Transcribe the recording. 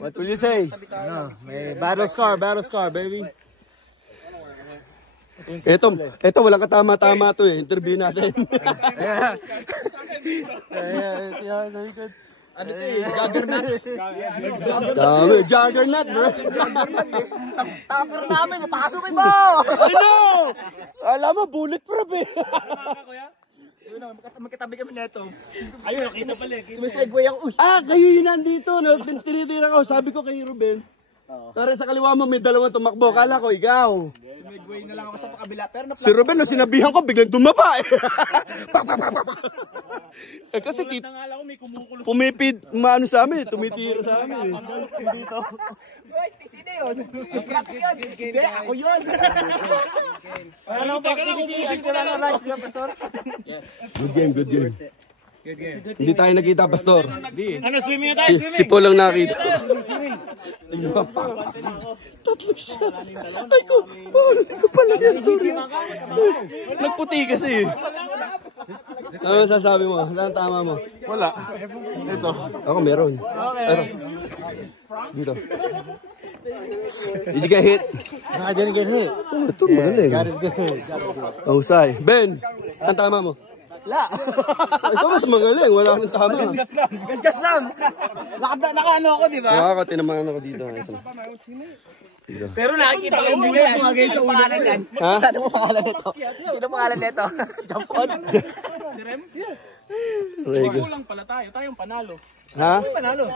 What will you say? No, may battle scar, baby. Ito walang katama-tama to eh. Interview natin. Ano to eh? Juggernaut. Dami, juggernaut bro. Taker namin, pasok iba! Ano? Alam mo, bulletproof eh. Magkatabi kami neto. Ayun, nakita pala. Sumisegway ako. Uy! Kayo yun nandito. Tinitira ko. Sabi ko kay Ruben. Para sa kaliwa mo, may dalawang tumakbo. Kala ko, ikaw. Sumigway na lang ako sa pakabila. Pero Si Ruben, no, sinabihan ko, biglang tumaba eh. Kasi pumipid, maano sa amin, tumitira sa amin. Uy, sino yun? Crack yun. Hindi, ako yun. Ano ba? Good game, good game. Hindi tayo nakita, Pastor. Ano, swimming na tayo, Si Paul lang nakita. Tatlo siya. Ay ko, Paul, hindi ko pala yan, sorry. Nagputi kasi. Ano sasabi mo? Saan tama mo? Wala. Ito. Ako meron. Okay. Dito. Did you get hit? I didn't get hit. Oh, ito magaling. God is good. Husay. Ben, ang tama mo? Wala. Ikaw mas magaling, wala kang tama. Gasgas lang. Naka-ano ako, di ba? Nakaka, tinamaan ako dito. Ito. Pero nakikita ko yung mga gumagay sa ulo yan. Ha? Ano pangalan nito? Sino pangalan nito? Jump on? Si Rem? Rego. Kulang pala tayo. Tayong panalo. Ha? Panalo.